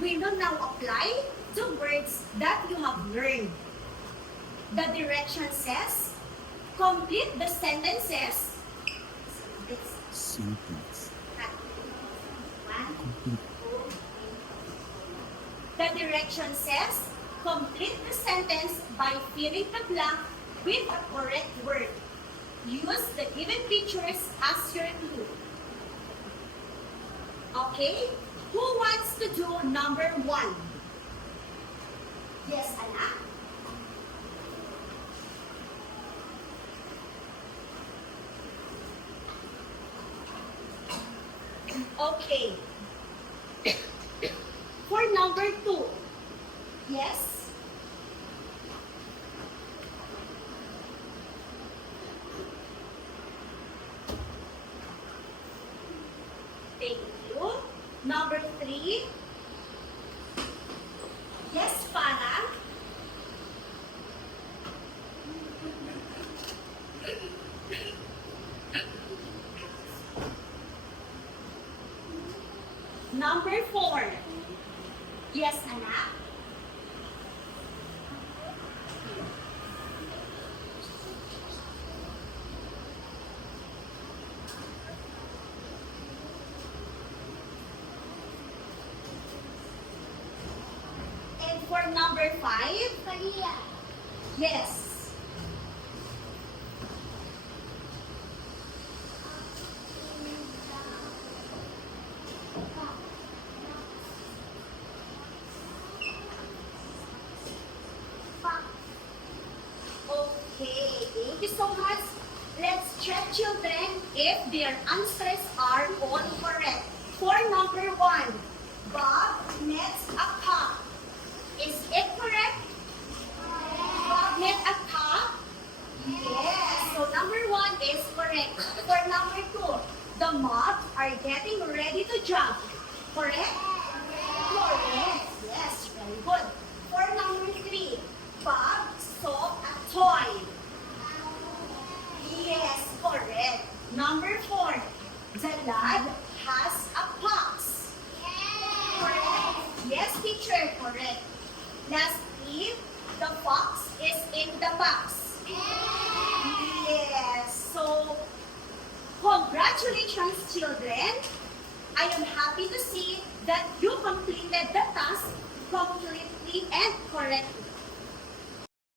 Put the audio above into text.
We will now apply the words that you have learned. The direction says, complete the sentences. Sentence. One, Complete. two. The direction says, complete the sentence by filling the blank with a correct word. Use the given pictures as your clue. Okay? Who wants to do number 1? Yes, anak? Okay. For number 2. Yes? Thank you. Number 3. Yes, Farah? Number 4. Yes, anak? And for number 5? Maria. Yes. Okay, thank you so much. Let's check, children, if their answers are all correct. For number 1, Bob nets a cock. Is it correct? Bob net a cock? Yes. So number 1 is correct. For number 2, the moths are getting ready to jump. Correct? Correct. Yes, very good. For number 3, Bob saw a toy. Yes, correct. Number 4, the lad has a box. Correct. Yes, teacher, correct. Lastly, the fox is in the box. Yes. So, congratulations, children. I am happy to see that you completed the task completely and correctly.